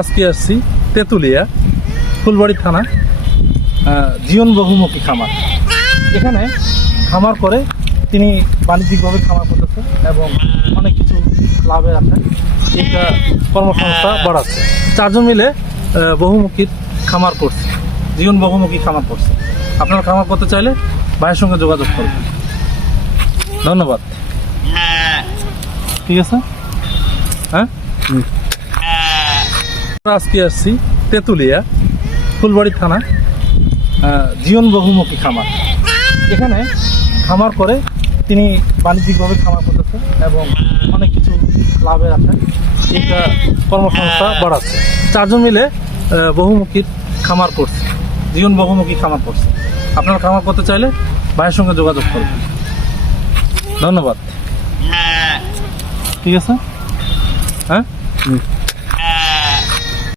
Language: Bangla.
আজকে আসছি তেঁতুলিয়া ফুলবাড়ি থানা জীবন বহুমুখী খামার। এখানে খামার করে তিনি বাণিজ্যিকভাবে খামার করতেছে এবং অনেক কিছু লাভের আছে। এইটা কর্মসংস্থা বাড়াচ্ছে। চারজন মিলে বহুমুখী খামার করছে, জীবন বহুমুখী খামার করছে। আপনারা খামার করতে চাইলে ভাইয়ের সঙ্গে যোগাযোগ করবেন। ধন্যবাদ। ঠিক আছে, হ্যাঁ। আজকে আসছি তেঁতুলিয়া ফুলবাড়ি থানা জীবন বহুমুখী খামার। এখানে খামার করে তিনি বাণিজ্যিকভাবে খামার করতেছে এবং অনেক কিছু লাভের আছে। এইটা কর্মসংস্থা বাড়াচ্ছে। চারজন মিলে বহুমুখী খামার করছে, জীবন বহুমুখী খামার করছে। আপনারা খামার করতে চাইলে ভাইয়ের সঙ্গে যোগাযোগ করবেন। ধন্যবাদ। ঠিক আছে, হ্যাঁ।